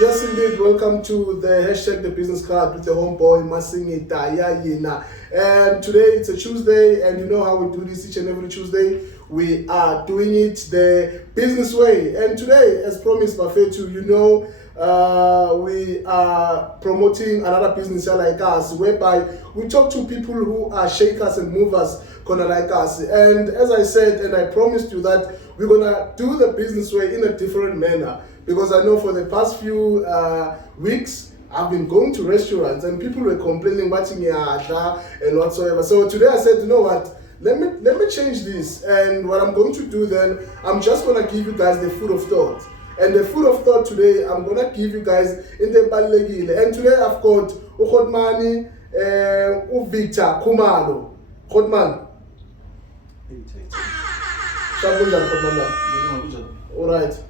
Yes, indeed. Welcome to the hashtag the business card with the homeboy Masingi Daya Yina. And today it's a Tuesday, and you know how we do this each and every Tuesday. We are doing it the business way. And today, as promised by Fetu, we are promoting another business like us, whereby we talk to people who are shakers and movers, kind of like us. And as I said, and I promised you that we're gonna do the business way in a different manner. Because I know for the past few weeks, I've been going to restaurants and people were complaining, watching and whatsoever. So today I said, you know what? Let me change this. And what I'm going to do then, I'm just gonna give you guys the food of thought. And the food of thought today, I'm gonna give you guys in the Balegile. And today I've got Ukhotmani, Victor Khumalo. Khotman. All right.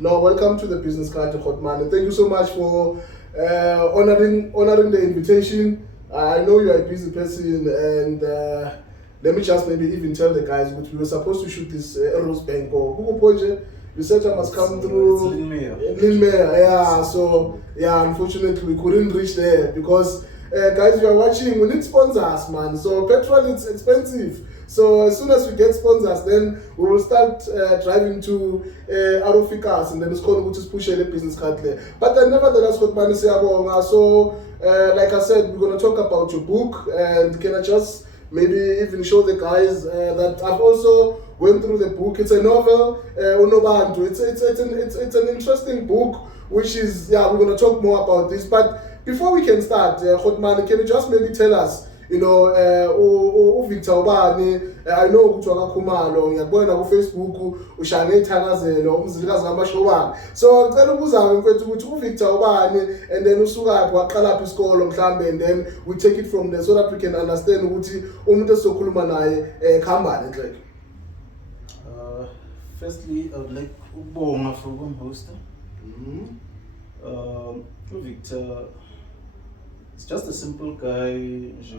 No, welcome to the business card, Khotman. Thank you so much for honoring the invitation. I know you are a busy person, and let me just maybe even tell the guys, which we were supposed to shoot this Eros Bank or Google Project. You said I must come through Linmeyer. Yeah, so yeah, unfortunately we couldn't reach there because guys, you are watching, we need sponsors, man. So petrol is expensive. So as soon as we get sponsors, then we will start driving to Arofikas, and then it's called which is push a business card there. But then nevertheless, so like I said, we're gonna talk about your book, and can I just maybe even show the guys that I've also went through the book. It's a novel, Nobantu. It's an interesting book, which is we're gonna talk more about this. But before we can start, Khotman, can you just maybe tell us? Victor Khumalo, I know ukuthi wakakhumalo ngiyakubona ku Facebook ushaya ngethakazelo umzilikazi ngamashobana. So ngicela ukubuza mfethu ukuthi uVictor ubani, and then usukaphi waqala phi isikolo mhlambe, and then we take it from there so that we can understand ukuthi umuntu esizokhuluma naye khambani enhleke. Firstly, I would like ukubonga for ukumhosta. Victor, it's just a simple guy nje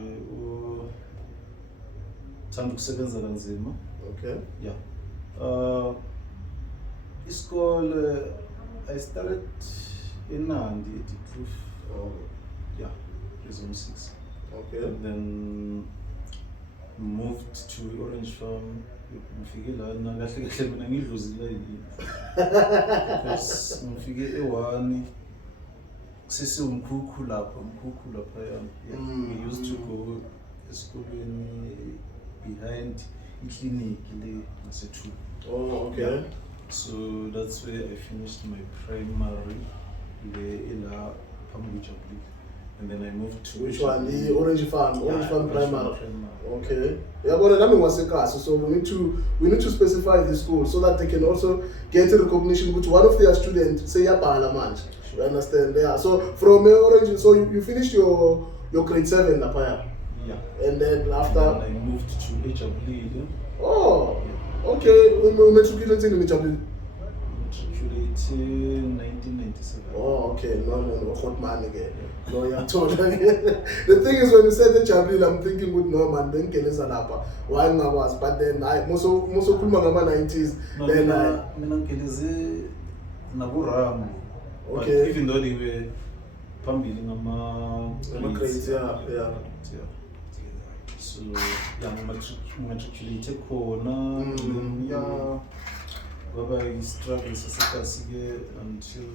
uthanda ukusebenza kanzima. Okay. Yeah. Isikole, I started in Nandi at the Proof. Yeah, Zone 6. Okay. And then moved to Orange Farm. Ngifike la kahle kahle mina ngidluzile because ngifike e1 umkhukhu lapha we used to go esikolweni behind clinic le ngasethu. Oh, okay. Yeah. So that's where I finished my primary la Pambujabu. And then I moved to which one? The Orange Farm, Orange Farm Primary. Okay. Yeah, but I was a class, so we need to specify the school so that they can also get a recognition which one of their students say man. You understand? Yeah. So from Orange, so you finished your grade 7 Lapaya. Yeah. And then after I moved to HW. Oh. Yeah. Okay. We matriculated in HW. In 1997. Oh, okay. No, hot man again. No, you're told again. The thing is, when you said the Chabril, I'm thinking with no man, then Kelesa Lapa. Why I was, but then I most of Kulmangama 90s. No, then Naburam. Okay. Even though they were pumping crazy, yeah. So, matriculated corner. Yeah. I struggled until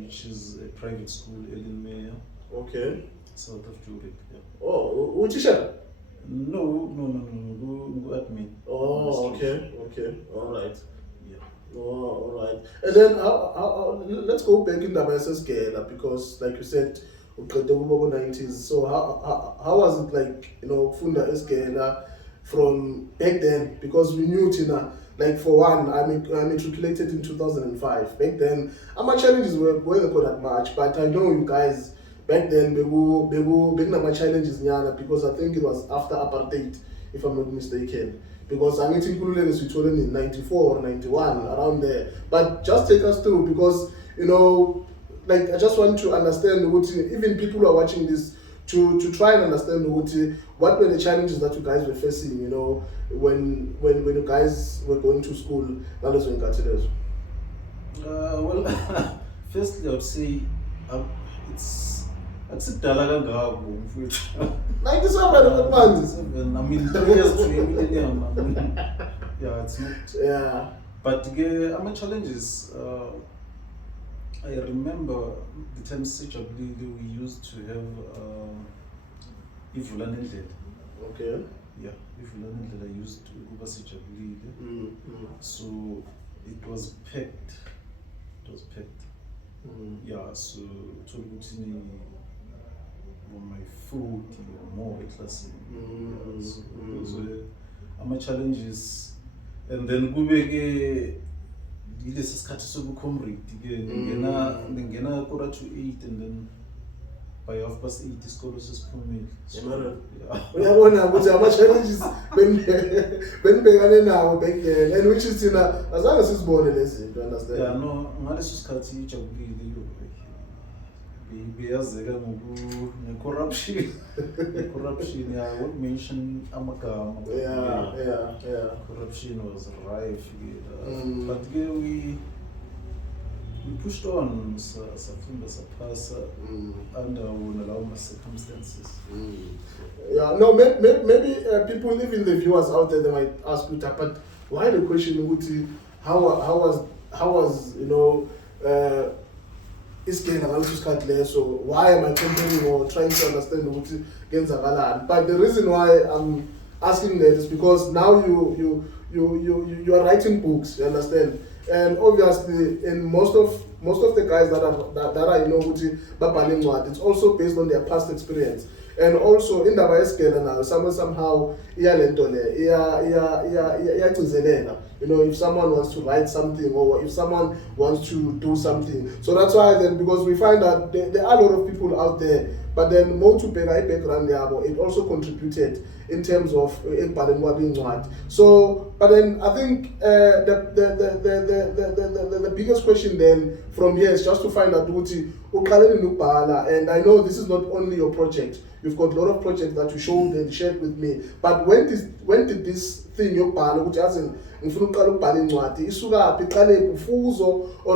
which is a private school in Mayor. Okay. South of Joburg. Yeah. Oh, which teacher? No, go admin. Oh, okay. All right. Yeah. Oh, all right. And then let's go back in the business scale because, like you said, we got the 90s. So how was it like, Funda Escala from back then? Because we knew Tina, like for one, I matriculated in 2005. Back then, my challenges weren't that much, but I know you guys back then, my challenges because I think it was after apartheid, if I'm not mistaken. Because I think we told in 94 or 91, around there. But just take us through because, like I just want to understand what even people who are watching this to try and understand what were the challenges that you guys were facing, you know, when you guys were going to school. Well, firstly, I would say it's akudala kangako mfowethu. 97 months. 97. I mean, 3 years to a millennium. I mean, yeah, it's not. Yeah. But my challenges. I remember the time we used to have Ivula Nendlela. Okay. Yeah, Ivula Nendlela used to go Sijabulile. So it was packed. It was packed. Yeah, so to my food more classy. So those were my challenges. And then kubeke ilesi sikhathi sokucomrade ke ngena quarter to 8 and then by 8:30 isikolo sesiphumile. Uyabona ukuthi ama-challenges benibhekane nawo back then, and which is thina azange sizibone lezi zinto, understand? Yeah, no, ngaleso sikhathi ijabulile beyazeka nge-corruption. Corruption, yeah, what mention amagama. Yeah. Corruption was rife. But we pushed on, safunda saphasa under our circumstances. Yeah, no, maybe people, even the viewers out there, they might ask you that, but why the question would how was you know so why am I comparing or trying to understand what? But the reason why I'm asking that is because now you are writing books, you understand, and obviously in most of the guys that are you know it's also based on their past experience. And also in the Baeskela now, somehow, you know, if someone wants to write something or if someone wants to do something. So that's why then, because we find that there are a lot of people out there, but then more to background, it also contributed in terms of so, but then I think the biggest question then from here is just to find out and I know this is not only your project. You've got a lot of projects that you showed and shared with me. But when did this thing which hasn't or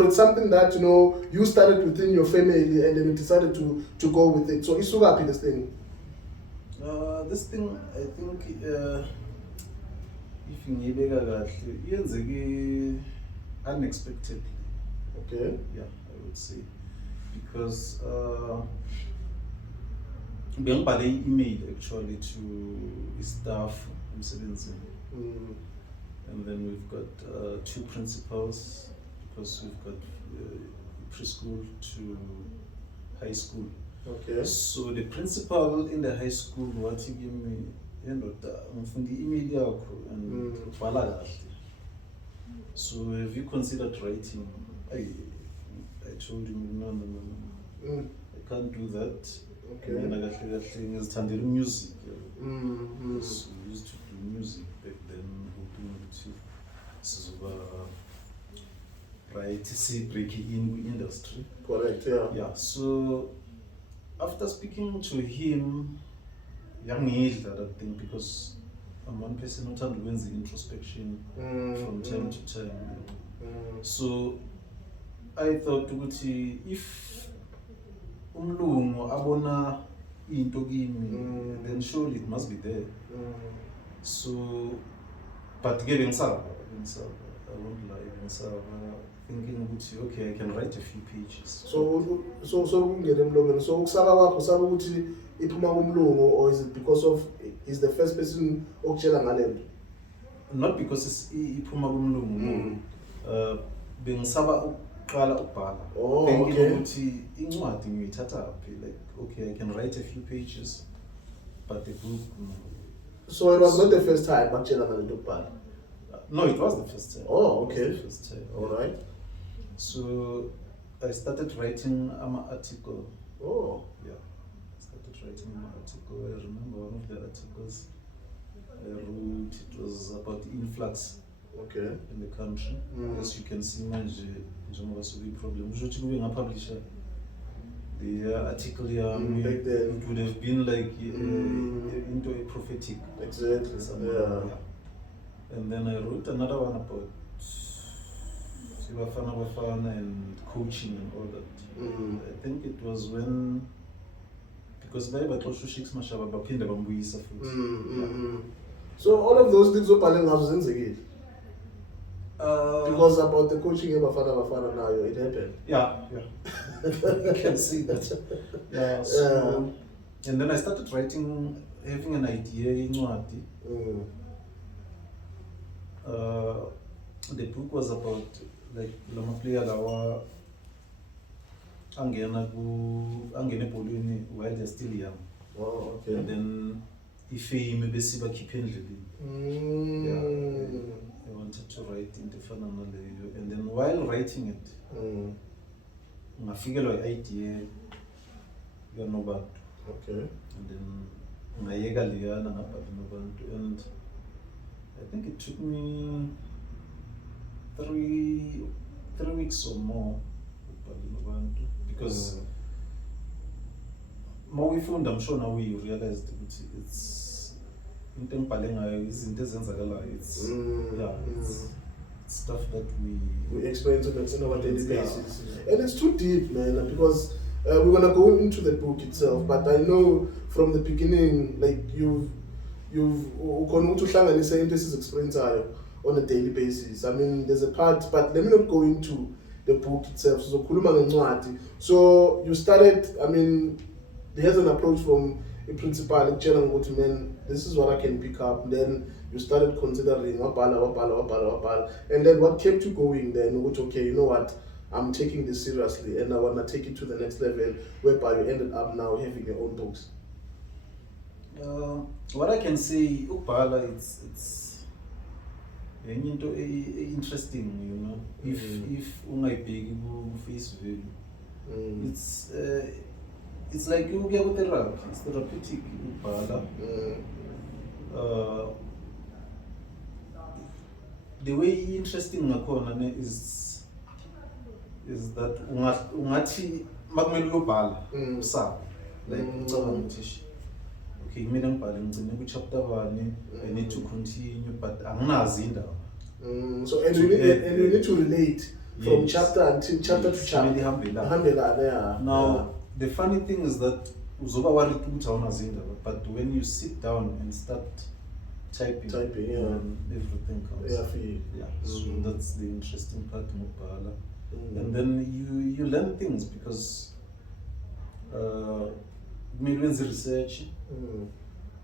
it's something that you know you started within your family and then you decided to go with it? So this thing. This thing, I think, if you need unexpectedly. Okay. Yeah, I would say, because bengibhale email actually to staff and then we've got 2 principals, because we've got preschool to high school. Okay. So the principal in the high school what he gave me the email and so have you considered writing? I told him no. I can't do that. Okay. And then I got music. So we used to do music back then, hoping to right, see breaking in industry. Correct, yeah. Yeah, so after speaking to him, young age that thing, because I'm one person who turned to the introspection from time to time. So I thought if umlungu abona into kimi, then surely it must be there. So, but giving Saba, I won't lie, thinking okay, I can write a few pages. So ukusaba kwakho usaba ukuthi iphuma kumlungu, or is it because of is the first person okutshela ngalento? Not because iphuma kumlungu. Bengisaba ukuqala ukubhala. Thinking ukuthi incwadi ngiyithatha like okay, I can write a few pages, but the book. So it was not the first time bakutshela ngalento ukubhala? No, it was the first time. Oh, okay. It was the first time. All right. So I started writing an article. Oh. Yeah. I started writing an article. I remember one of the articles I wrote, it was about influx in the country. As you can see, manje njengoba sokuyi problem. Ukuthi kube ngapublisher the article back then. it would have been like into a prophetic. Exactly. Yeah. And then I wrote another one about Bafana and coaching and all that. I think it was when, because by Batoshu Sheiks Mashaba Bapinda Bambuisa food. So all of those things are planning houses again. Because about the coaching in Bafana now, it happened. Yeah. You can see that. Yeah. So, and then I started writing, having an idea in Nwati. The book was about like Lama player Lawa Angene Polini while they're still young. Oh, okay. And then if maybe Siba Kipendli. I wanted to write in the phenomenal, and then while writing it, I figured out idea Nobantu. Okay. And then Nobantu, and I think it took me 3 weeks or more because more we found, I'm sure now we realized it's it's stuff that we experience on our daily basis. And it's too deep, man, because we're gonna go into the book itself, but I know from the beginning, like you've gone to Shangani this is experience on a daily basis. I mean, there's a part, but let me not go into the book itself. So you started, I mean, there's an approach from a principal, like man, this is what I can pick up. Then you started considering wapala. And then what kept you going then, which, okay, you know what, I'm taking this seriously and I want to take it to the next level, whereby you ended up now having your own books. What I can say, Upala, it's interesting, you know. If big face value, it's like you get with the rap. It's therapeutic, Upala. The way interesting is that ungathi makumele uyobhala usaba like ucabanga ukuthi okay kumele ngibhale ngigcine ku chapter 1 I need to continue but anginazi indaba. So and you need to relate from chapter until chapter to chapter. Now the funny thing is that uzoba worried ukuthi awunazi indaba, but when you sit down and start typing everything comes. So that's the interesting part of Mubala. And then you learn things because millions research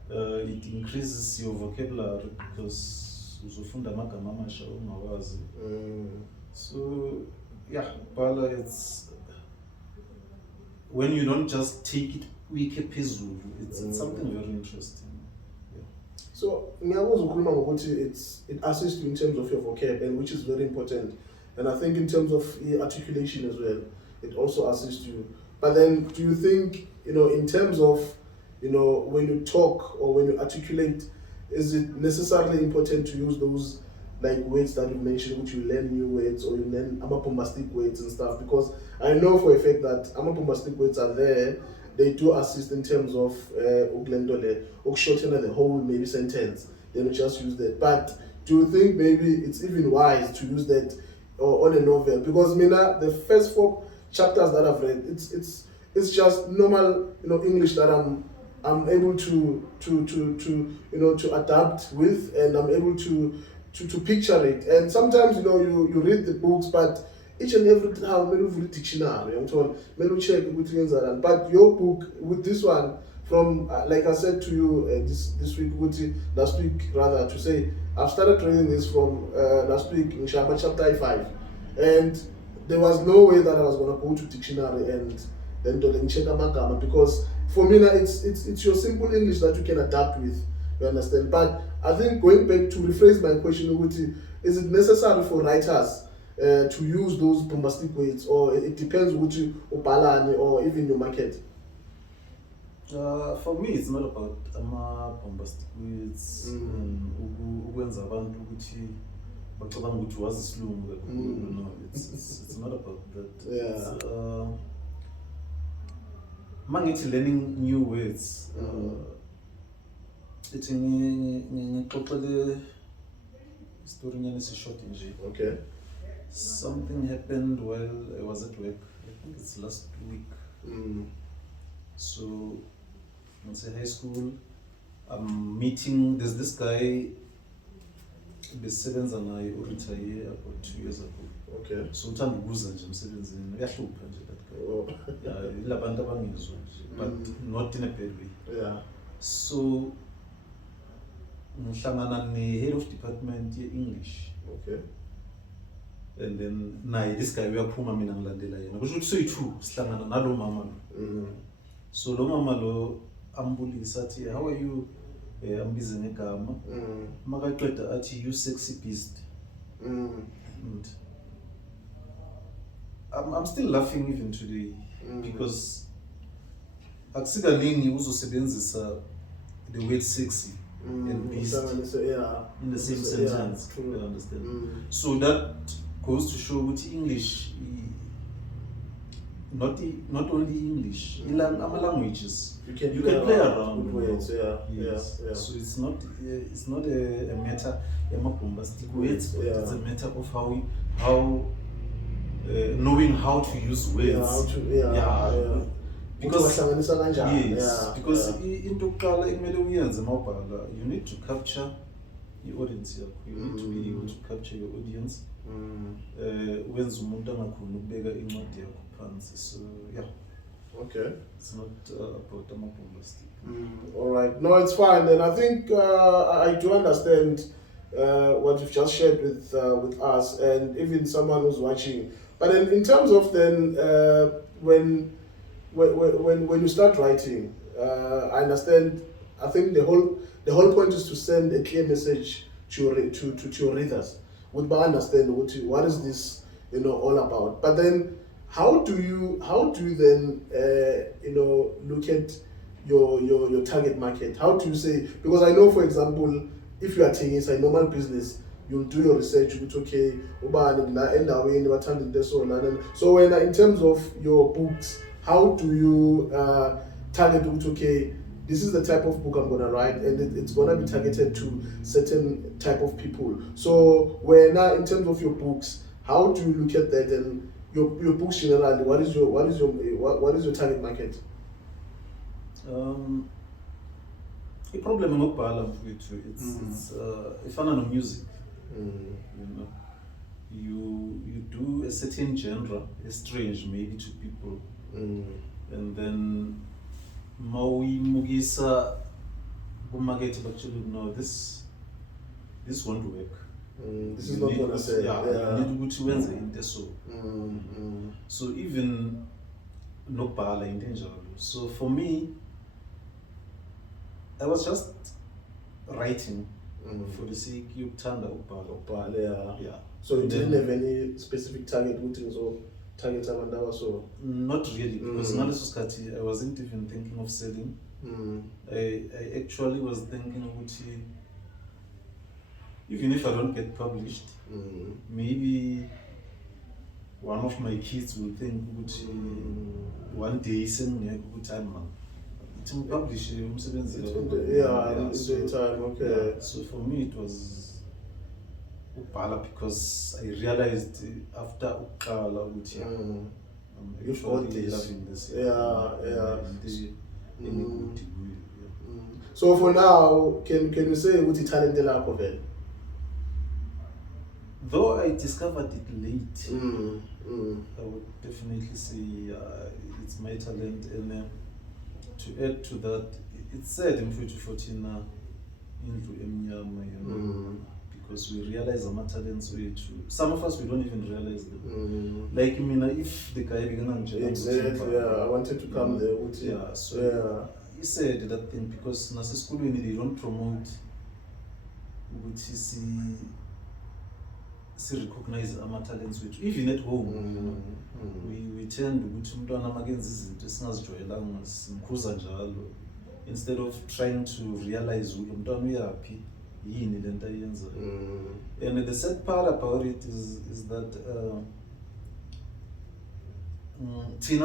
it increases your vocabulary because uzofunda amagama amasha ungawazi. So Bala, it's when you don't just take it it's something very interesting. So, it assists you in terms of your vocab, and which is very important. And I think in terms of articulation as well, it also assists you. But then, do you think, in terms of, when you talk or when you articulate, is it necessarily important to use those like words that you mentioned, which you learn new words or you learn amapombastic words and stuff? Because I know for a fact that amapombastic words are there. They do assist in terms of shorten the whole maybe sentence. Then you just use that. But do you think maybe it's even wise to use that on a novel? Because the first 4 chapters that I've read, it's just normal English that I'm able to adapt with, and I'm able to picture it. And sometimes you read the books, but each and every time, maybe read dictionary, maybe check with things like that. But your book with this one, from like I said to you this week, last week rather, to say I've started reading this from last week in chapter 5, and there was no way that I was gonna go to dictionary and then to check magama, because for me now it's your simple English that you can adapt with. You understand? But I think going back to rephrase my question, is it necessary for writers to use those bombastic words, or it depends which opalani or even your market? For me, it's not about bombastic words. Ukwenza abantu ukuthi bacabanga ukuthi wazi isilungu kakhulu. No, it's not about that. mangithi learning new words, ithi ngixoxele story nyana esishort nje. Okay. Something happened while I was at work. I think it's last week. So in high school, I'm meeting. There's this guy. Besebenza naye uretired about 2 years ago. Okay. So uthanda ukuza nje emsebenzini, uyahlupha nje that guy. Oh. Yeah, ilabantu abangizwa nje, but not in a bad way. Yeah. So ngihlangana ne-head of department ye-English. Okay. And then naye this guy uyaphuma mina ngilandela yena. Kusho ukuthi soyi-2 sihlangana nalo mama lo. So lo mama lo ambulisa athi, how are you? Ambize ngegama. Makaqeda athi, you sexy beast. And I'm still laughing even today because akusikaningi uzosebenzisa the word sexy and beast in the same sentence. True. You understand? So that goes to show what English, not only English, other languages. You can play around with words. Yes. Yeah. So it's not a matter bombastic words, but it's a matter of how knowing how to use words. Because because into yokuqala ekumele uyenze mawubhala, you need to capture the audience yakho. You need to be able to capture your audience. Wenza umuntu angakhona ukubeka incwadi yakho phansi. So yeah. Okay. It's not about bombastic. All right. No, it's fine. And I think I do understand what you've just shared with us, and even someone who's watching. But in terms of then when you start writing, I understand. I think the whole point is to send a clear message to your readers. Would understand what is this all about. But then how do you then look at your target market? How do you say, because I know, for example, if you are taking a normal business, you'll do your research, which okay, so when in terms of your books, how do you target okay, this is the type of book I'm gonna write, and it's gonna be targeted to certain type of people. So when in terms of your books, how do you look at that, and your books generally, what is your target market? The problem it's ifana no music. You do a certain genre, a strange maybe to people, and then Maui Mugisa Bumaget actually no, this won't work. This is not what I say. You need to win in the so. So even no bala in danger. So for me, I was just writing for the sake you turned up. Yeah. So you didn't have any specific target routines or target so? Not really, because I wasn't even thinking of selling. I actually was thinking about even if I don't get published, maybe one of my kids will think one day send me a good time to publish time, okay. Yeah. So for me it was Upala, because I realized after Ukala I'm actually loving this. So for now, can you say what the talent of it? Though I discovered it late, I would definitely say it's my talent. And to add to that, it's said in 2014 into Emnyama, because we realize our talents way too. Some of us we don't even realize them. Like if the guy began exactly, I wanted to come there. So he said that thing because in school they don't promote. Recognize our talents, which even at home, we tend to instead of trying to realize we are happy. And the sad part about it is that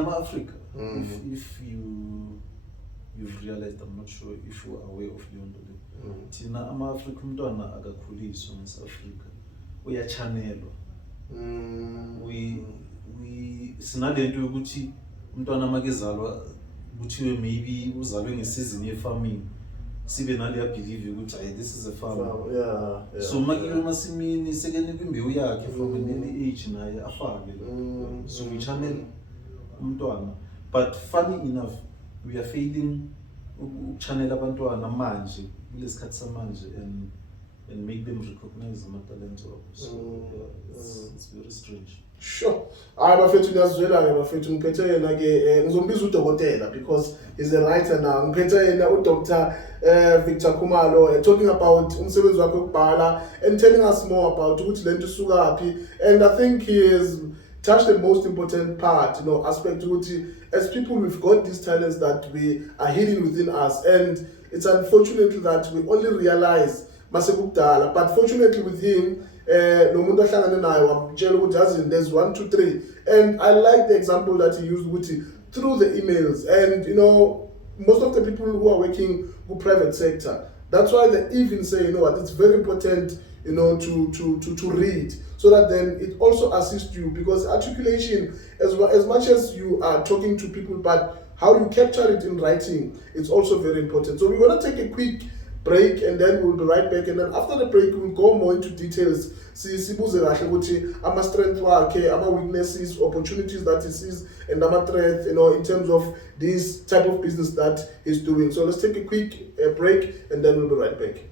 Africa, If you've realized, I'm not sure if you are aware of leyo nto le. Thina ama-Afrika umntwana akakhuliswa ngesi-Afrika, uyachanelwa. We sinale nto yokuthi umntwana makezalwa kuthiwe maybe uzalwe ngesizini ye-farming, sibe naleya believe ukuthi this is a farm. So makilo masimini sekenikwa imbewu yakhe from an early age naye afake. So we channel umntwana, but funny enough we are failing channel abantwana manje kulesikhathi samanje and make them recognize ama-talents wabo. So it's very strange. Sure. Hayi bafethu ngiyazwela-ke bafethu, ngiphethe yena-ke ngizombiza udokotela because he's a writer now. Ngiphethe yena uDr. Victor Khumalo talking about umsebenzi wakhe wokubhala and telling us more about ukuthi lento isukaphi, and I think he has touched the most important part, aspect ukuthi as people we've got these talents that we are hidden within us, and it's unfortunately that we only realize masekudala, but fortunately with him lo muntu ahlangane naye wamtshela ukuthi yazi there's 1 2 3, and I like the example that he used ukuthi through the emails, and most of the people who are working with private sector, that's why they even say it's very important to read, so that then it also assists you, because articulation, as much as you are talking to people, but how you capture it in writing, it's also very important. So we're going to take a quick break and then we'll be right back, and then after the break we'll go more into details, sibuze kahle ukuthi ama strength wakhe, ama weaknesses, opportunities that he sees, and ama threats, in terms of this type of business that he's doing. So let's take a quick break and then we'll be right back.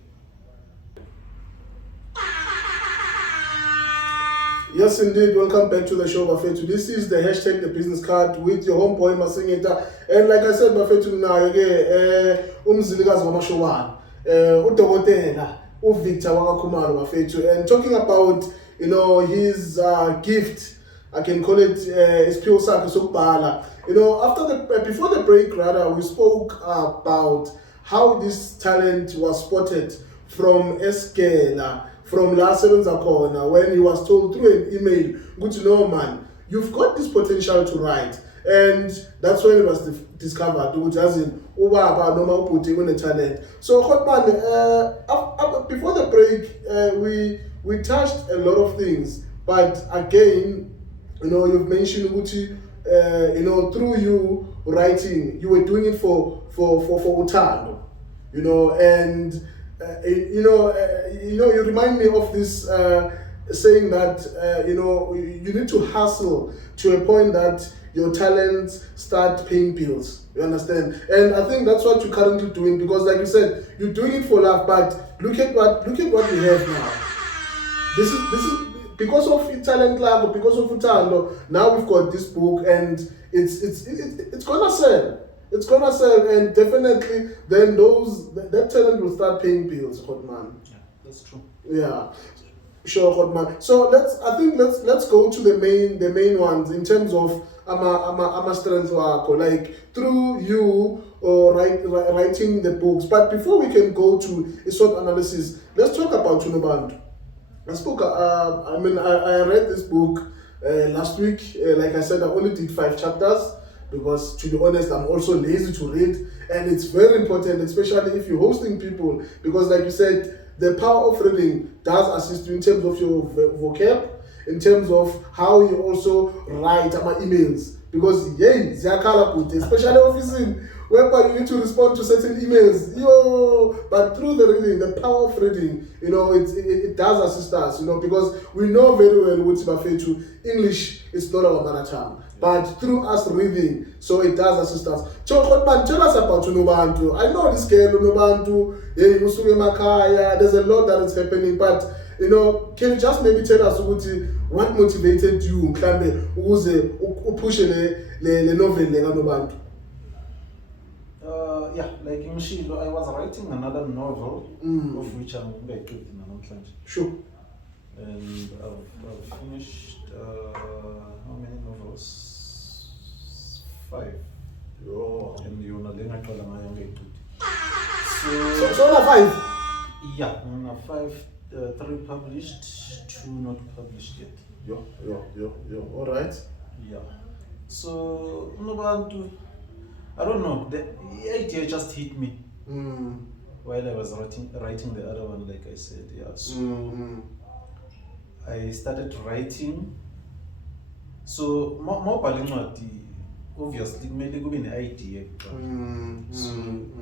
Yes, indeed. Welcome back to the show, Bafethu. This is the hashtag The Business Card with your homeboy Masingita. And like I said, Bafethu, now umzilikazi wamashowana, udokotela, Victor Khumalo, Bafethu, and talking about his gift. I can call it his pure sakhe. Before the break, rather, we spoke about how this talent was spotted from Eskela, from La Sebenza Corner, when he was told through an email, good to know, man, you've got this potential to write. And that's when it was discovered, which as in, the talent. So, Hotman, before the break, we touched a lot of things. But again, you've mentioned, through you writing, you were doing it for Utando, and you remind me of this saying that you need to hustle to a point that your talents start paying bills. You understand? And I think that's what you're currently doing, because like you said, you're doing it for love, but look at what you have now. This is because of your talent lab, or because of Utando. Now we've got this book, and it's gonna sell. It's gonna sell, and definitely then that talent will start paying bills, Hotman. Yeah, that's true. Yeah, sure, Hotman. So let's go to the main ones in terms of ama strength wako, like through you or writing the books. But before we can go to a short analysis, let's talk about Nobantu. I read this book last week. Like I said, I only did 5 chapters. Because to be honest, I'm also lazy to read, and it's very important, especially if you're hosting people, because like you said, the power of reading does assist you in terms of your vocab, in terms of how you also write emails, because especially officing, whereby you need to respond to certain emails, but through the reading, the power of reading, it does assist us, because we know very well what English is not our mother tongue. But through us reading, so it does assist us. So, Hotman, tell us about Nobantu. I know this girl, Nobantu, there's a lot that is happening, but, can you just maybe tell us what motivated you, to push the novel, Nobantu? Yeah, like in Mshilo, I was writing another novel, of which I'm going to in an Sure. And I've finished, how many novels? 5. And you're not going to So 5? Yeah, 5, 3 published, 2 not published yet. All right. Yeah. So Nobantu, I don't know. The idea just hit me while I was writing the other one, like I said. Yeah. So I started writing. So more incwadi, obviously kumele kube ne-idea. So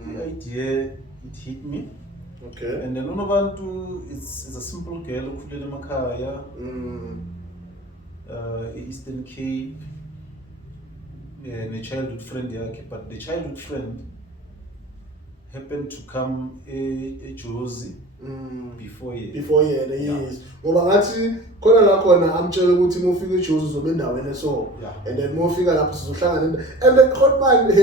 the idea, it hit me. Okay. And then Nobantu is a simple girl ukhulela emakhaya, Eastern Cape, a childhood friend yakhe, but the childhood friend happened to come a Jozi before ye. Yes. Ngoba ngathi khona la khona amtshela ukuthi mufika eJozi uzobe endaweni so. And then mufika lapho sizohlangana. And then Khotman,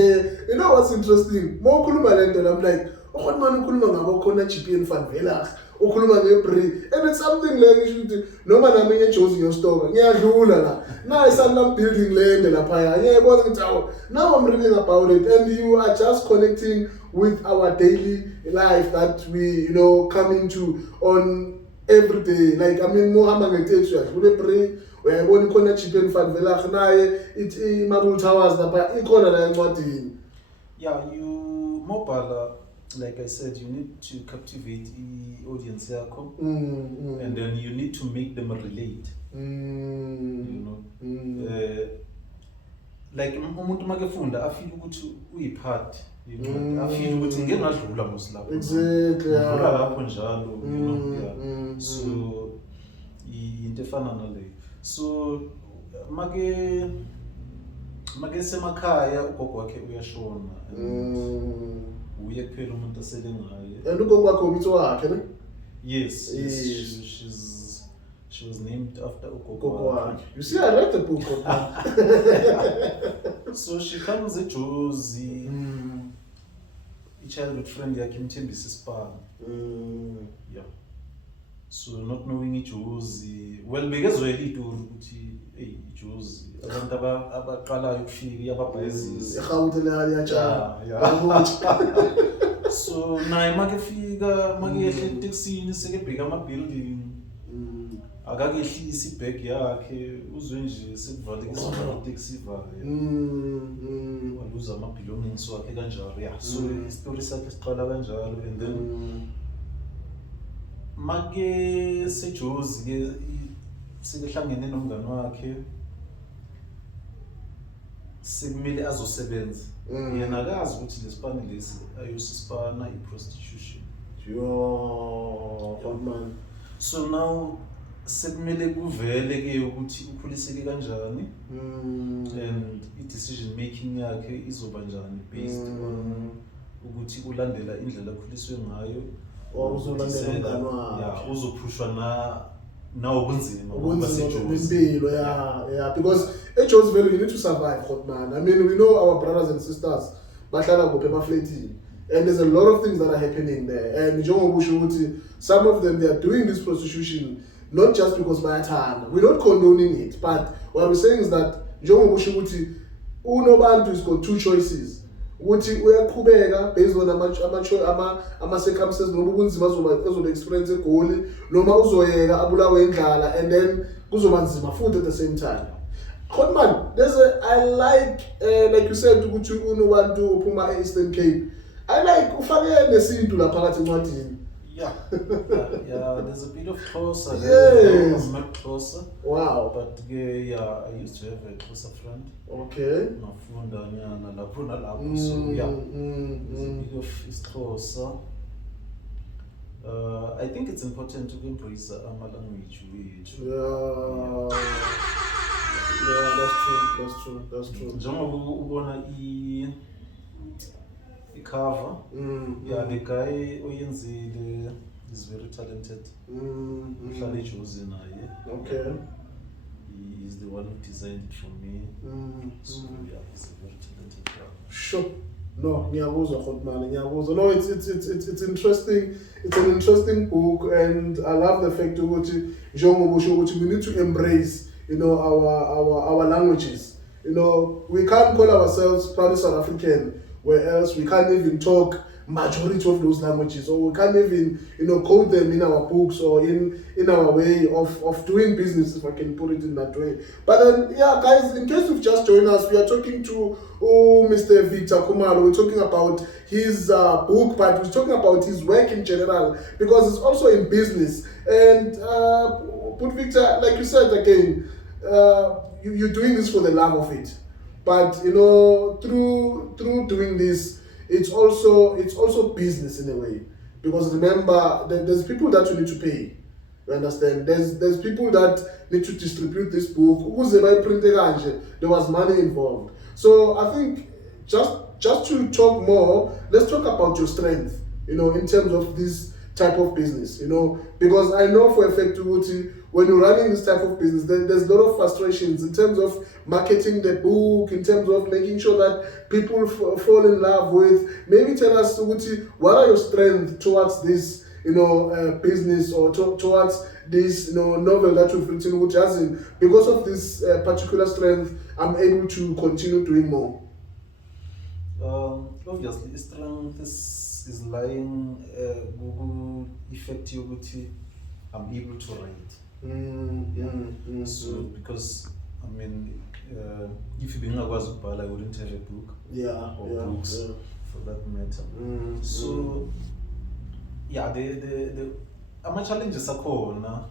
you know what's interesting? Mokhuluma lento I'm like, Khotman ukhuluma ngabo khona GPN fan vela. Ukhuluma ngeBri. And it's something like ukuthi noma nami eJozi ngiyostoka. Ngiyadlula la. Na isanlam building land lapha. Ngiyayibona ukuthi awu. Now I'm reading about it and you are just connecting with our daily life that we, come into on every day. Like, I mean, Mohammed ngeteksi uyadlula uyayibona khona GPN fan vela naye it Marble Towers lapha ikhona la encwadini. Yeah, you mobile, like I said, you need to captivate the audience yakho, and then you need to make them relate. Like umuntu makefunda afile ukuthi uyipart, afile ukuthi ngeke ngadlula muslapho. Exactly. Ngidlula lapho njalo, So into efana nale. So make semakhaya ugogo wakhe uyashona. Uye kuphela umuntu asele ngaye. And ugogo wakhe ubizo wakhe ne? Yes. She was named after ugogo wakhe. You see, I read the book. So she comes eJozi. Childhood friend yakhe imthembisa isipana. Yeah. So not knowing iJozi, well bekezwela iduru ukuthi iJozi abantu abaqalayo ukufika ababhayizisa. Ehawutele yacha. So naye makefika makehle eTexini sekebheka ama-building. Akakehlisa ibag yakhe uzwe nje sekuvaleke iTaxi ivale. Waluza ama-belongings wakhe kanjalo. Yeah. So istory sakhe siqala kanjalo and then make seJozi ke sekehlangene nomngane wakhe sekumele azosebenza. Yena akazi ukuthi lesipani lesi ayosisipana i-prostitution. Yo, man. So now sekumele kuvele ke ukuthi ukhuliseke kanjani and i-decision making yakhe izoba njani based on ukuthi ulandela indlela akhuliswe ngayo. Uzophushwa na ubunzima bempilo. Yeah, because eJozi vele you need to survive, man. I mean, we know our brothers and sisters bahlala kuphi emaflatini and there's a lot of things that are happening there, and njengoba usho ukuthi some of them they are doing this prostitution not just because bayathanda. We're not condoning it, but what we're saying is that njengoba usho ukuthi uNobantu has got two choices. Ukuthi uyaqhubeka based on ama circumstances noma ubunzima azoba experience eGoli noma uzoyeka abulawe indlala and then kuzoba nzima futhi at the same time. Khotman, I like you said ukuthi uNobantu uphuma eEastern Cape. I like ufake nesintu la phakathi encwadini. Yeah, there's a bit of closer. Yes. I'm not closer. Wow. But yeah, I used to have a closer friend. Okay. So yeah, there's a bit of is closer. I think it's important to embrace our language. Yeah, that's true. Njengoba ubona cover. Yeah, the guy oyenzile is very talented. Uhlala eJozi naye. Okay. He is the one who designed it for me. So yeah, he's a very talented guy. Sure. No, ngiyakuzwa Khotman, ngiyakuzwa. No, it's interesting. It's an interesting book, and I love the fact ukuthi njengoba usho ukuthi we need to embrace, our languages. We can't call ourselves proudly South African, where else we can't even talk majority of those languages, or we can't even, code them in our books or in our way of doing business, if I can put it in that way. But then, yeah, guys, in case you've just joined us, we are talking to Mr. Victor Khumalo. We're talking about his book, but we're talking about his work in general, because it's also in business. And but Victor, like you said again, you're doing this for the love of it. But through doing this, it's also business in a way, because remember, there's people that you need to pay. You understand? There's people that need to distribute this book. There was money involved. So I think just to talk more, let's talk about your strength. In terms of this type of business. Because I know for a fact, when you're running this type of business, there's a lot of frustrations in terms of marketing the book, in terms of making sure that people fall in love with. Maybe tell us, what are your strengths towards this, business, or towards this, novel that you've written, which has because of this particular strength, I'm able to continue doing more. Obviously, strength is lying effect ukuthi I'm able to write. So because if you bengakwazi ukubhala, I wouldn't have a book or books for that matter. So yeah, the challenges akhona.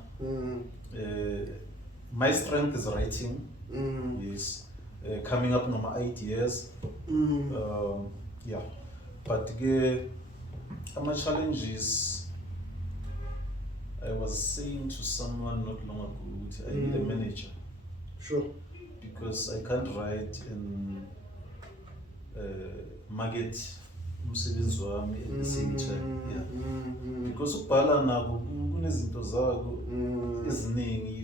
My strength is writing. Yes. Coming up with my ideas. Yeah. But my challenges, I was saying to someone not long ago, I need a manager. Sure. Because I can't write and market umsebenzi wami at the same time. Yeah. Because ukubhala nako kunezinto zakho eziningi,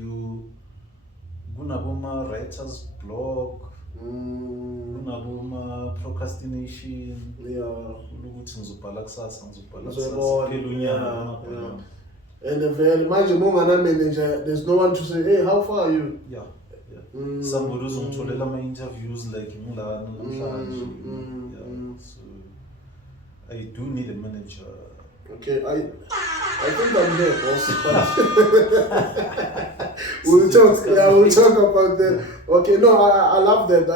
kunaboma writers block, kunaboma procrastination, ukuthi ngizobhala kusasa phela unyaka. And very manje mongana manager, there's no one to say, hey, how far are you? Yeah. Somebody who's ngitholela ama interviews like ngilana namhlanje. So I do need a manager. Okay, I think I'm here, boss. But we'll talk about that. Okay, no, I love that.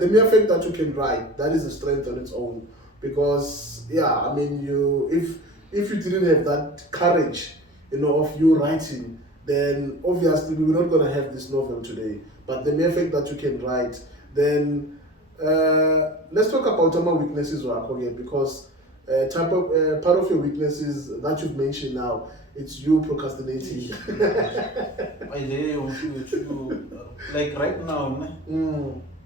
The mere fact that you can write, that is a strength on its own. Because if you didn't have that courage, of you writing, then obviously we were not gonna have this novel today. But the mere fact that you can write, then let's talk about my weaknesses again, because part of your weaknesses that you've mentioned now, it's you procrastinating. Like right now,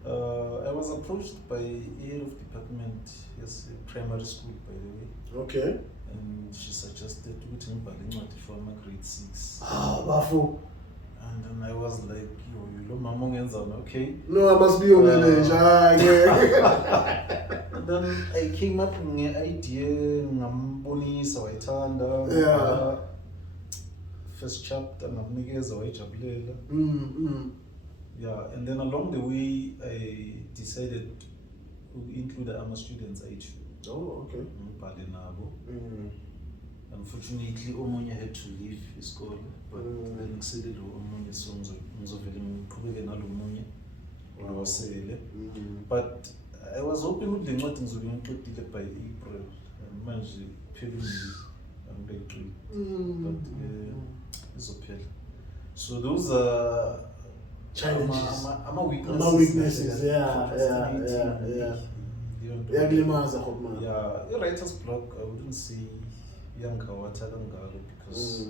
I was approached by head of department, yes, primary school, by the way. Okay. And she suggested to me for my grade 6. Bafu. And then I was like, you know, Mama okay. No, I must be your manager. And then I came up with an idea, ngambonisa wayithanda. Yeah. First chapter, ngamnikeza wayijabulela. Yeah, and then along the way, I decided to include the students too. Oh, okay. Unfortunately, omunye had to leave school, but then ngiselile omunye, so ngizovele ngiqhubeke nalomunye wasele. But I was hoping ukuthi le ncwadi ngizobe ngiqedile by April, manje phelile angibeqile, but izophela. So those are challenges, weaknesses. Yeah. Yeah, writer's block, I wouldn't say because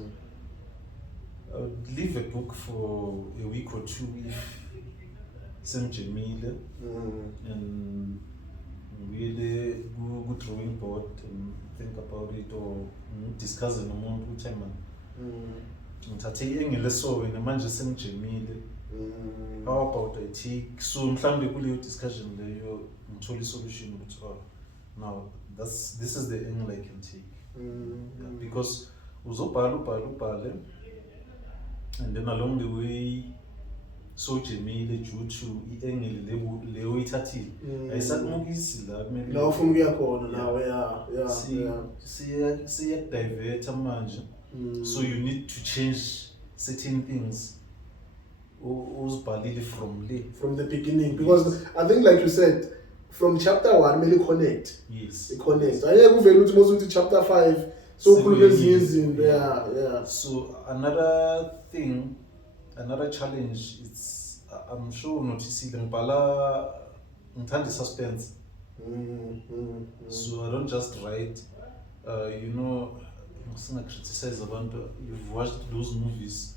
I would leave a book for a week or two if Semjemile and really go drawing board and think about it, or discuss in a moment time. How about I take so discussion there solution now this is the angle I can take. Because uzobhala and then along the way so jemile due to i-angle leyo uyithathile ayisakumukisi la kumele la ufuna ukuya khona nawe siyakudivert manje. So you need to change certain things uzibhalile from the beginning, because I think like you said from chapter 1 really connect. Yes. Connect. Ayeke uvele uthi mose uthi chapter 5 so ukhuluma ezinye izinto. Yeah. So another challenge, it's I'm sure noticing ngibhala ngithanda suspense. So I don't just write you know, criticize abantu. You've watched those movies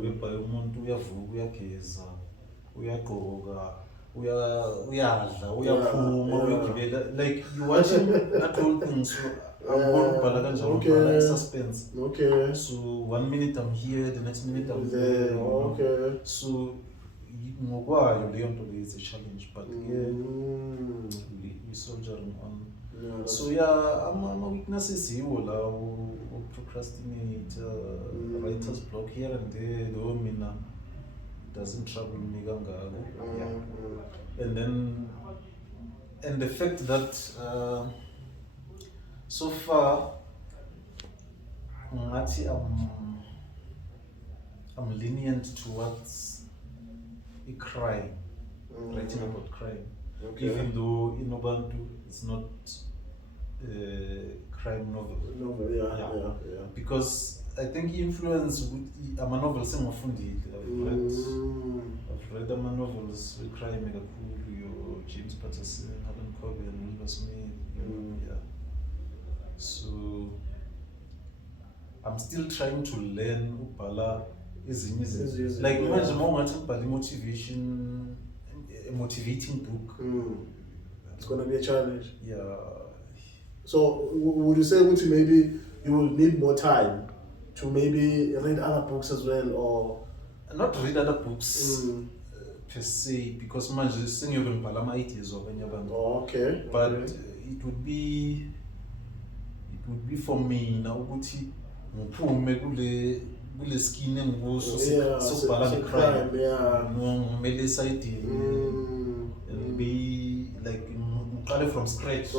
whereby umuntu uyavuka uyageza uyagqoka uyadla uyaphuma uyagibela, like you watching that whole thing. So I'm going to bala kanjalo, like suspense. Okay. So 1 minute I'm here, the next minute I'm there. Okay. So ngokwayo leyo nto leyo is a challenge, but we soldiering on. Yeah, So yeah, ama weaknesses yiwo la procrastinate, writer's block here and there, though mina doesn't trouble me kangako. And the fact that so far I'm lenient towards a crime, writing about crime. Okay. Even though in Nobantu it's not a crime novel. Yeah. Because I think influence with I'm a novel sengifundile. I've read my novels with crime kakhulu, James Patterson, Alan Corbin, Wilbur Smith. Yeah. So I'm still trying to learn ubhala ezinye izinto. Like manje mawungathi ngibhala motivation, a motivating book. It's gonna be a challenge. Yeah. So would you say maybe you will need more time to maybe read other books as well, or not read other books per se, because manje sengiyobe ngibhala ama ideas wabanye abantu. Okay. But it would be for me now ukuthi ngiphume kule skin engikuso sokubhala ngecrime. Ngimele isayidini and be like ngqale from scratch.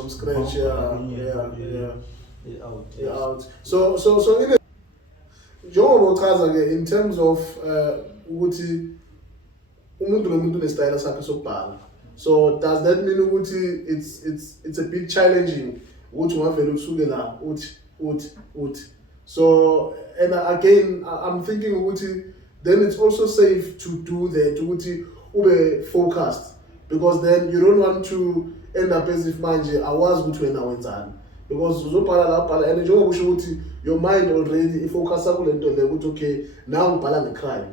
Out. So in njengoba uchaza ke in terms of ukuthi umuntu nomuntu nesitayela sakhe sokubhala, so does that mean ukuthi it's a bit challenging ukuthi ungavela usuke la uthi so, and again I'm thinking ukuthi then it's also safe to do that ukuthi ube focused, because then you don't want to end up as if manje awazi ukuthi wena wenzani, because uzobhala la ubhala and njengoba usho ukuthi your mind already ifocusa kule nto le ukuthi okay now ngibhala ngecrime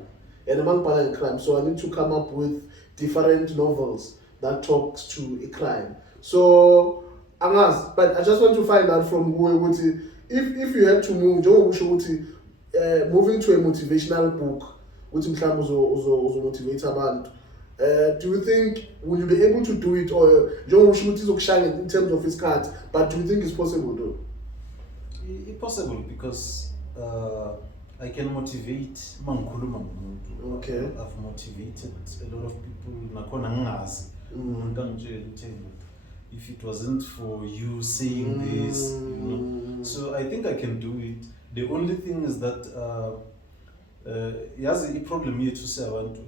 and mangibhala ngecrime, so I need to come up with different novels that talks to a crime. So angazi, but I just want to find out from kuwe ukuthi if you had to move njengoba usho ukuthi moving to a motivational book ukuthi mhlawumbe uzo motivate abantu, do you think will you be able to do it, or njengoba usho ukuthi izokushaya in terms of isikhathi, but do you think it's possible though? It's possible because I can motivate mangikhuluma ngomuntu. Okay. I've motivated a lot of people nakhona ngingazi umuntu angitshela ukuthi if it wasn't for you saying this, you know. So I think I can do it. The only thing is that yazi i-problem yethu siyabantu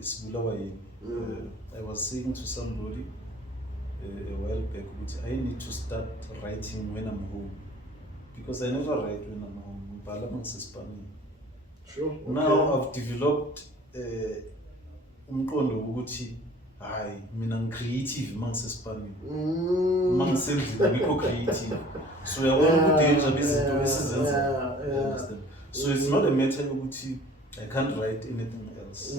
sibulawa yini. I was saying to somebody a while back ukuthi I need to start writing when I'm home, because I never write when I'm home. Ngibhala mangisespanini. Sure. Okay. Now I've developed umqondo ukuthi hayi mina ngicreative mangisespanini. Mangisendlini ngikho creative. So uyabona udanger bezinto esizenza. So it's not a matter ukuthi I can't write anything else.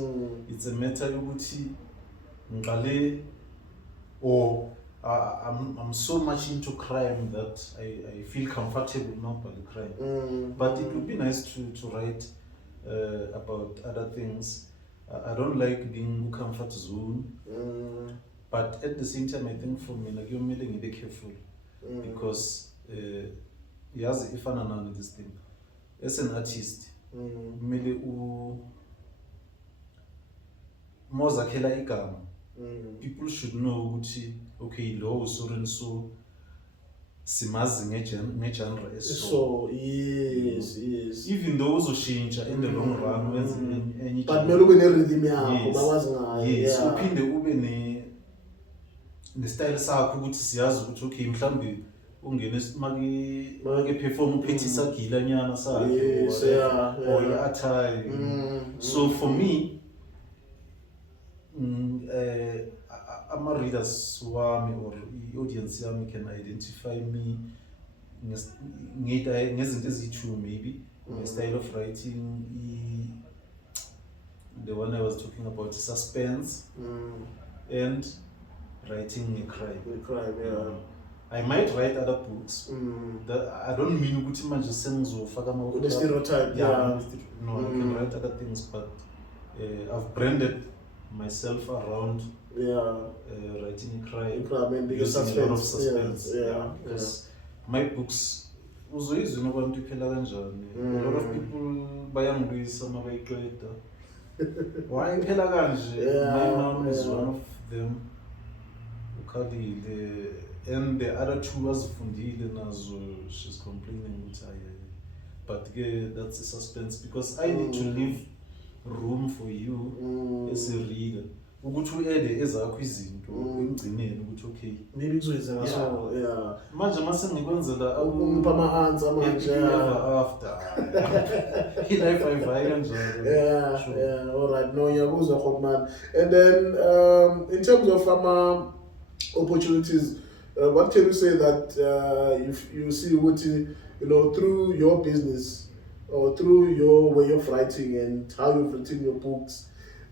It's a matter ukuthi ngiqale or I'm so much into crime that I feel comfortable now by the crime. But it would be nice to write about other things. I don't like being in comfort zone. But at the same time, I think for me, like, you're be careful. Because yes, if I know this thing, as an artist, mozakhela igama, people should know ukuthi okay lo so and so simazi ngegenre So yes. Even though uzoshintsha in the long run wenze enye But mele ube ne-rhythm yakho bakwazi ngayo. Yes, uphinde ube ne-style sakho ukuthi siyazi ukuthi okay mhlambe ungene make perform uphethe isagila nyana sakhe or i-attire. So for me ama-readers wami or i-audience yami can identify me ngezinto eziyi-2 maybe my style of writing, the one I was talking about, suspense and writing a crime. I might write other books. That I don't mean ukuthi manje sengizofaka the stereotype. No, I can write other things, but I've branded myself around writing crime and using a lot of suspense. Because my books uzoyizwa Nobantu iphela kanjani. A lot of people bayangibuyisa uma bayiqeda. Why iphela kanje? My mom is one of them. Ukhalile. And the other 2 wazifundile nazo, she's complaining ukuthi but that's a suspense because I need to leave room for you as a reader ukuthi uede ezakho izinto ugcinene ukuthi okay maybe kuzoyenza ngaso manje mase ngikwenzela umpa ama-answer manje after life ayivaya kanjalo. All right, no ngiyakuzwa Khumalo. And then in terms of opportunities, what can you say that if you see what through your business or through your way of writing and how you've written your books,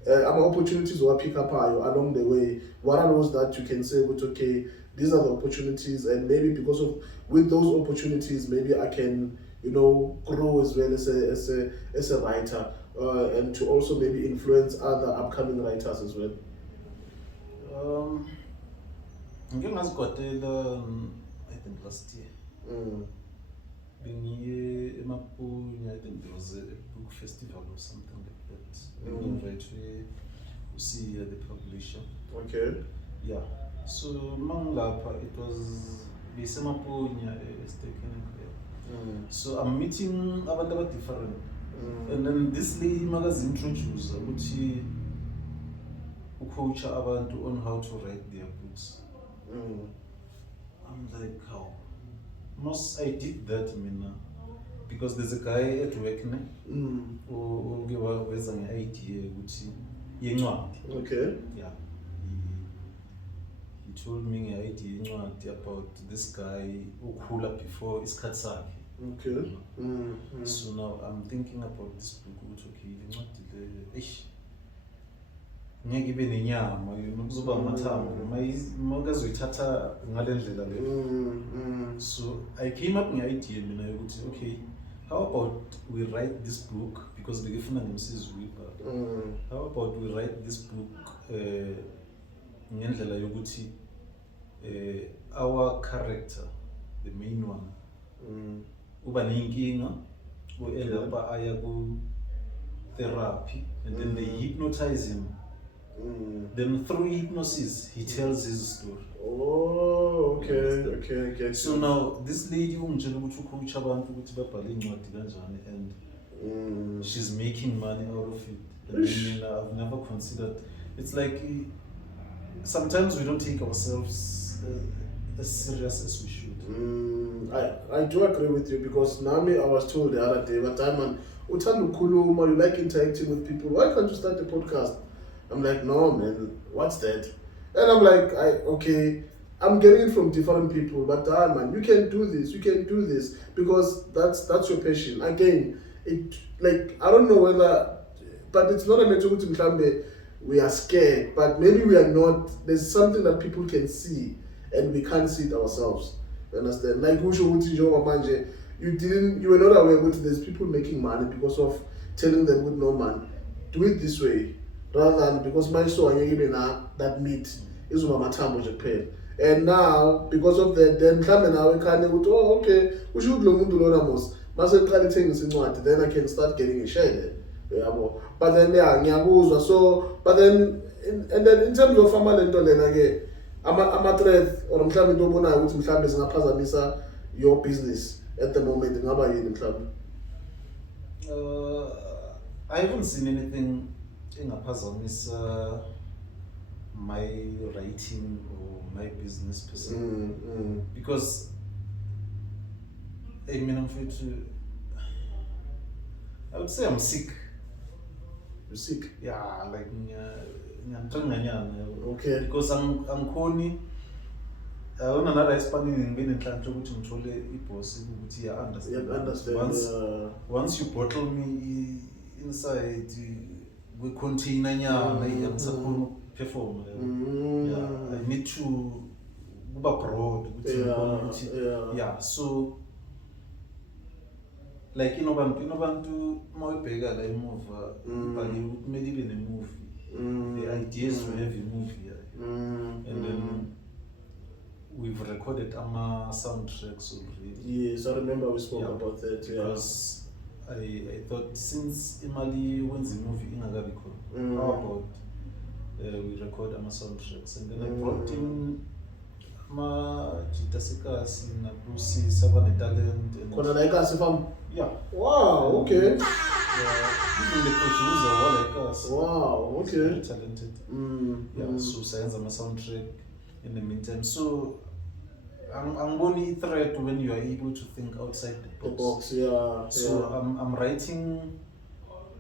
opportunities will pick up along the way? What are those that you can say, okay, these are the opportunities, and maybe because of with those opportunities, maybe I can grow as well as a writer, and to also maybe influence other upcoming writers as well. Ngike ngazigwadela I think last year. Bengiye eMapunya, I think there was a book festival or something like that. Benginvited to see the publisher. Okay. Yeah. So mangilapha it was besemapunya estaking. So I'm meeting abantu different. And then this lady magazine introduced ukuthi coach abantu on how to write their books. I'm like, how? I did that because there's a guy at work who gave an idea ukuthi yencwadi. Okay. Yeah. He told me an idea yencwadi about this guy ukhula before isikhathi sakhe. Okay. So now I'm thinking about this book ukuthi okay lencwadi le ngeke ibe nenyama kuzoba amathambo makazoyithatha ngale ndlela le. So I came up nge-idea mina ukuthi okay, how about we write this book because bekufuna ngimsize uyibhala. How about we write this book ngendlela yokuthi our character, the main one, uba neyinkinga end up aya ku therapy and then they hypnotize him. Then through hypnosis, he tells his story. Oh, okay. So now this lady ungitshela ukuthi ucoach abantu ukuthi babhale incwadi kanjani and she's making money out of it. And then I've never considered. It's like sometimes we don't take ourselves as serious as we should. I do agree with you because Nami, I was told the other day, but man, uthanda ukukhuluma, you like interacting with people. Why can't you start a podcast? I'm like, no, man, what's that? And I'm like, okay, I'm getting it from different people, but man, you can do this, because that's your passion. Again, I don't know whether, but it's not a matter of we are scared, but maybe we are not. There's something that people can see, and we can't see it ourselves. You understand? Like you were not aware that there's people making money because of telling them with no man, do it this way. Rather than because my soul that meat is mamathambo nje. And now because of that, then mhlambe nawe khane ukuthi okay usho ukuthi lo muntu lona mos mase uqala ithengisa incwadi, then I can start getting a share there. yabo. But then yeah, ngiyakuzwa. So but then and then in terms of amalento lena ke ama threat or mhlawumbe into obonayo ukuthi mhlawumbe zingaphazamisa your business at the moment ngaba yini mhlawumbe? I haven't seen anything engaphazamisa my writing or my business per se. Because I mean, I would say I'm sick. You're sick? Yeah, like okay. Because I'm khoni. I want another expanding being in Tlanto which control possibility. I understand. Once you bottle me inside, we continue and perform. Yeah, I need to go abroad. Yeah, so like Nobantu mawibheka la movie, but you made even a movie. The idea is to have a movie, and then we've recorded our soundtracks already. Yes, I remember we spoke about that. Because I thought since Imali wins the movie in Agabiko, how about we record our soundtracks, and then I brought in ma Jitasikas in Brucey, Savannah Talent, and yeah. Wow, okay. Even the producer, like us. Wow, okay. Very talented. Yeah, so science and soundtrack in the meantime. So I'm only threat when you are able to think outside the box. Yeah. So I'm writing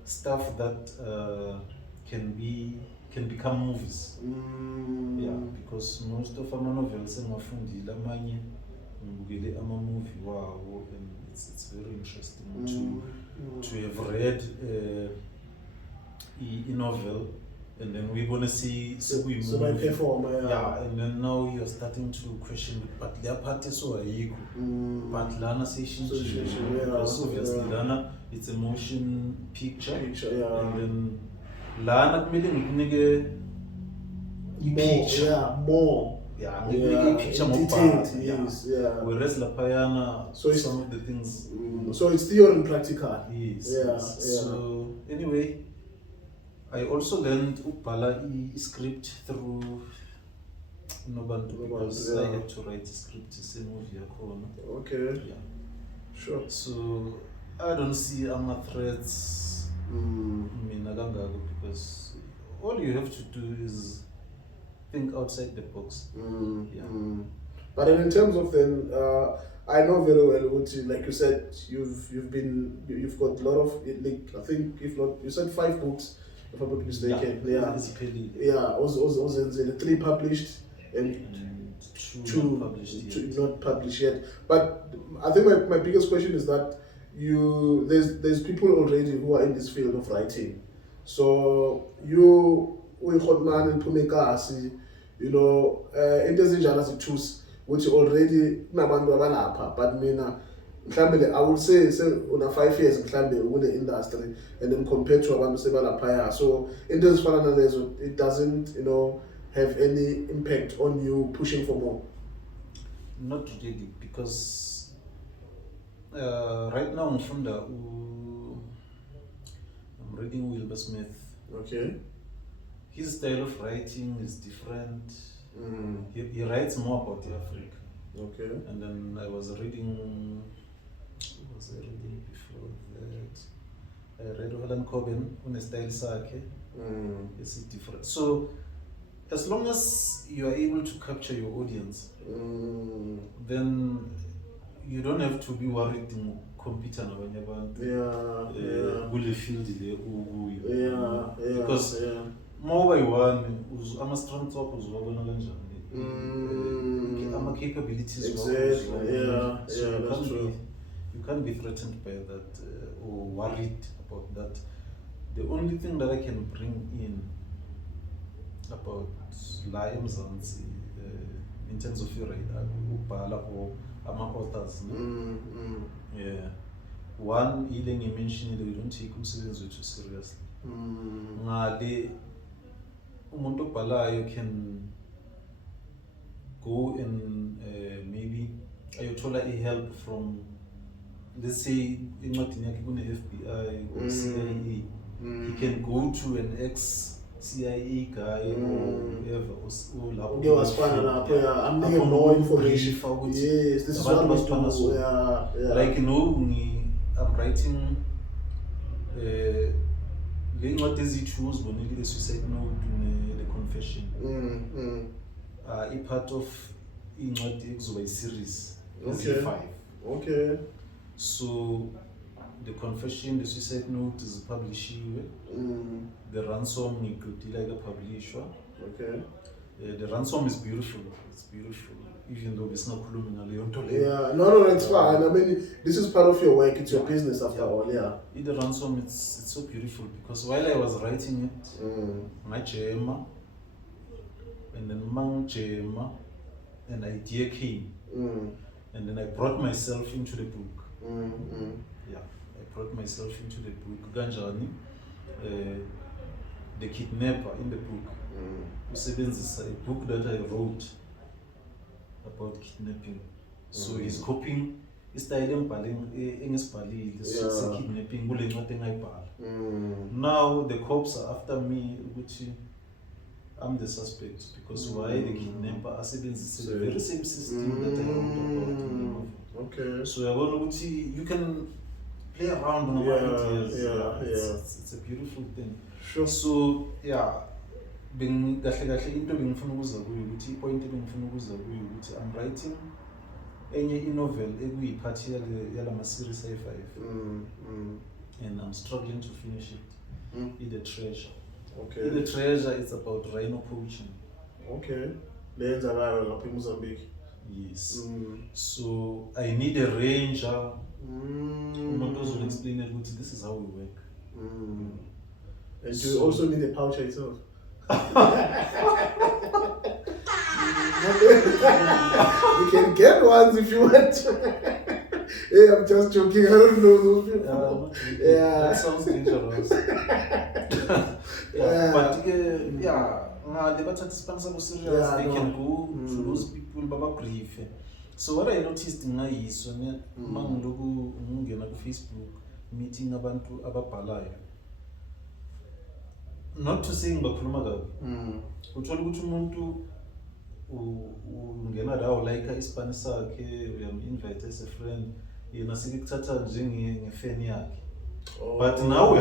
stuff that can become movies. Yeah, because most of our novels are funded amanye ngibukele ama movie wow, and it's very interesting to have read a novel and then we're gonna see so by perform, yeah, and then now you're starting to question, but their party so but Lana session because obviously Lana it's a motion picture, and then Lana kumele more picture more detailed, whereas La Payana, so some of the things so it's theory and practical. Yes. So anyway, I also learned Upala script through Nobantu because I had to write a script to say movie. Okay. Yeah. Sure. So I don't see ama threats in Nagangago because all you have to do is think outside the box. But in terms of then, I know very well what like you said, you've got a lot of like I think if not you said 5 books if I'm not mistaken. Also 3 published and 2 not published yet. But I think my biggest question is that there's people already who are in this field of writing. So you you know, into ezinjalo zithusi which already kunabantu abalapha, but mina mhlambe I would say una 5 years mhlambe kule industry and then compared to abantu sebalaphaya, so into ezifana nalezo it doesn't have any impact on you pushing for more. Not really, because right now I'm reading Wilbur Smith. Okay. His style of writing is different. He writes more about Africa. Okay. And then I was reading. What was I reading before that? I read Helen Coben on a style sake. It's different. So as long as you are able to capture your audience, then you don't have to be worried in computer nabanye abantu kule field le because more by one ama-strengths wakho uzibona kanjani, ama-capabilities exactly. So That's true. you can't be threatened by that or worried about that. The only thing that I can bring in about la eMzansi in terms of your ubhala or ama-authors, yeah, one ile ngimentionile, we don't take umsebenzi wethu seriously. Ngale umuntu obhalayo can go and maybe ayothola i-help from, let's say incwadini yakhe kune-FBI or CIA, He can go to an ex-CIA guy or whoever. Okay, was fine. I'm getting more information. Yes, this is what we do. Yeah. Like, I'm writing le choose when the suicide note the confession. Part of the series. Okay. 5. Okay. So the confession, the suicide note is published. The ransom you could like a publisher. Okay. The ransom is beautiful. It's beautiful, even though it's not criminal. Yeah, no, it's fine. I mean, this is part of your work. It's your business after all. Yeah. The ransom, it's so beautiful because while I was writing it, my jema, and then mang jema, an idea came, and then I brought myself into the book. Yeah, I brought myself into the book. Ganjani, the kidnapper in the book. Is a book that I wrote about kidnapping. So he's copying. He's kidnapping. Now the cops are after me, which I'm the suspect because why the kidnapper is the very same system that I wrote about. Okay. So I want to you can play around on it's a beautiful thing. Sure. So yeah. Point I'm writing any novel every part yala series A5 and I'm struggling to finish it. In the treasure. Okay. In the treasure it's about rhino poaching. Okay. Lens are up in Mozambique. Yes. So I need a ranger. Will explain it. This is how we work. And so, you also need a pouch itself. You can get ones if you want. Yeah, I'm just joking. I don't know those people. That sounds dangerous. But they can go to those people baba grief. So what I noticed is when Facebook meeting Nobantu ababhalayo. Not to say ngakhuluma kabi. Uthola ukuthi umuntu ungena la like iSpanish sakhe uyam-invite as a friend yena sikuthatha njengefan yakhe. But now we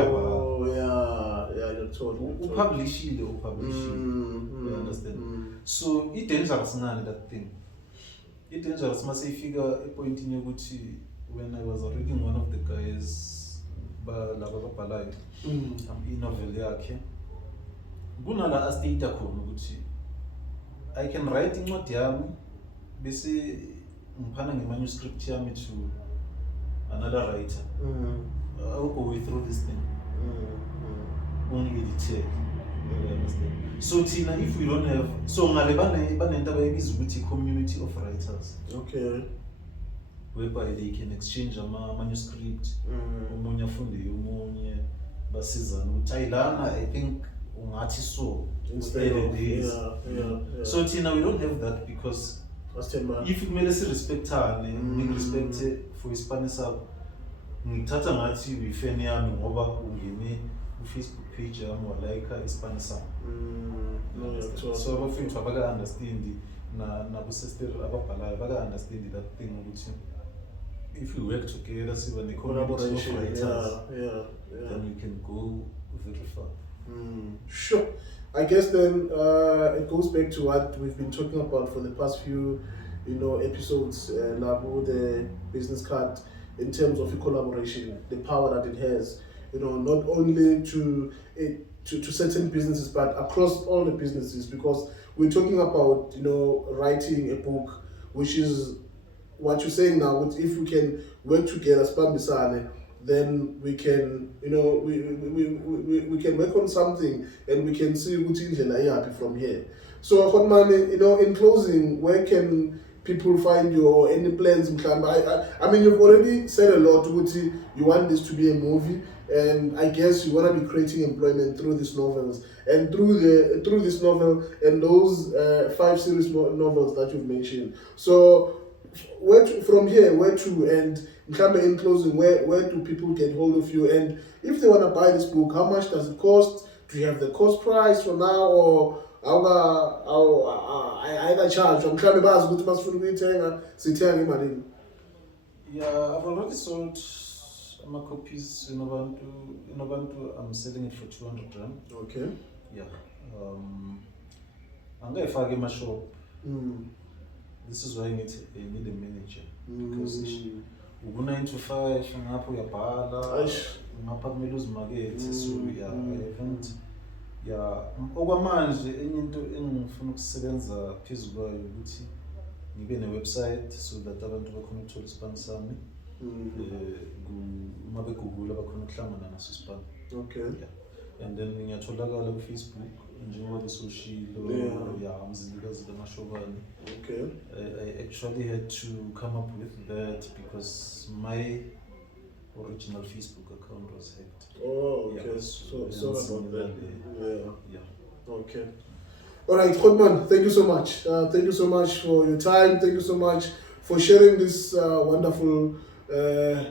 are upublishile you understand. So it dangerous ngani that thing. It dangerous mase ifika epointini yokuthi when I was reading one of the guys laba babhalayo i-novel yakhe kunala astate khona ukuthi I can write incwadi yami bese ngiphana ngemanuscript yami to another writer. I'll go through this thing. Only edited. You understand? So Tina, if we don't have so ngale community of writers. Okay. Whereby they can exchange a manuscript. Umunye afunde umunye basizana. Thailand, I think so instead of days. So Tina, we don't have that because if you respect her and respect for Spanish ngithatha ngathi uyifeni yami ngoba ungene ku-Facebook page yami walayika iSpanish so abafethu abaka-understand nabosester ababhalayo baka-understand that thing ukuthi if we work together siba ne-community of writers then we can go very far. Sure. I guess then it goes back to what we've been talking about for the past few episodes, Nabu, the business card, in terms of collaboration, the power that it has, not only to certain businesses, but across all the businesses, because we're talking about, writing a book, which is what you're saying now, if we can work together, then we can, we can work on something and we can see which is happy from here. So, in closing, where can people find you or any plans? I mean, you've already said a lot. You want this to be a movie, and I guess you want to be creating employment through these novels and through this novel and those 5 series novels that you've mentioned. So, from here, where to, and in closing, where do people get hold of you? And if they want to buy this book, how much does it cost? Do you have the cost price for now, or I charge? I'm trying to buy as good as imali. Yeah, I've already sold my copies in Nobantu. I'm selling it for 200 rand. Okay. Yeah. I'm going to fag in my shop. This is why I need a manager. Because ubu 9 to 5 ngapho uyabhala ngapha kumele uzimakethe. So yeah, I haven't. Yeah, okwamanje enye into engifuna ukusebenza phezulu kwayo ukuthi ngibe ne-website so that abantu bakhona ukuthola ispan sami. Uma begoogle bakhona ukuhlangana naso ispan. Okay. Yeah. And then ngiyatholakala ku-Facebook njengoba besoshilo umzilikazi kamashobane. Okay. I actually had to come up with that because my original Facebook account was hacked. Oh, okay. Yeah, so sorry about that. Yeah. Okay. All right, Khumalo, thank you so much. Thank you so much for your time. Thank you so much for sharing this wonderful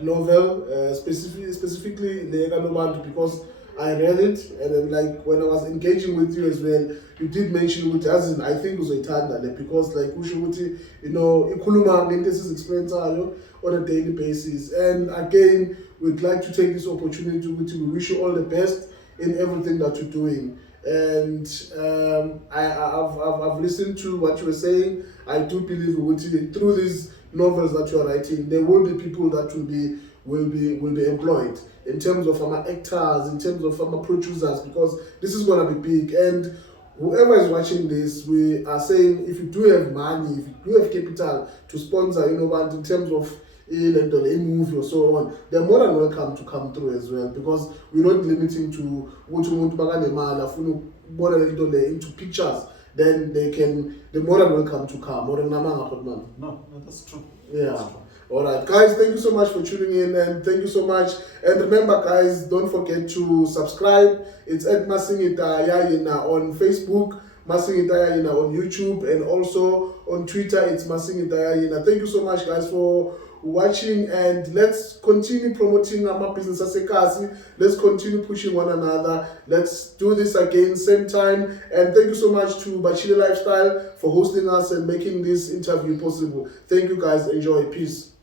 novel, specifically the Nobantu, because I read it, and then, like, when I was engaging with you as well, you did mention with as I think it was a because like ikhuluma ngento esizexperience on a daily basis. And again, we'd like to take this opportunity to we wish you all the best in everything that you're doing. And I've listened to what you were saying. I do believe through these novels that you are writing, there will be people that will be employed in terms of our actors, in terms of our producers, because this is going to be big. And whoever is watching this, we are saying, if you do have money, if you do have capital to sponsor, in terms of a movie or so on, they're more than welcome to come through as well, because we're not limiting to into pictures. Then they're more than welcome to come. No, that's true. Yeah. That's true. All right, guys, thank you so much for tuning in, and thank you so much. And remember, guys, don't forget to subscribe. It's at Masingita Yayina on Facebook, Masingita Yayina on YouTube, and also on Twitter, it's Masingita Yayina. Thank you so much, guys, for watching, and let's continue promoting our business as a kasi. Let's continue pushing one another. Let's do this again, same time. And thank you so much to Bachile Lifestyle for hosting us and making this interview possible. Thank you, guys. Enjoy. Peace.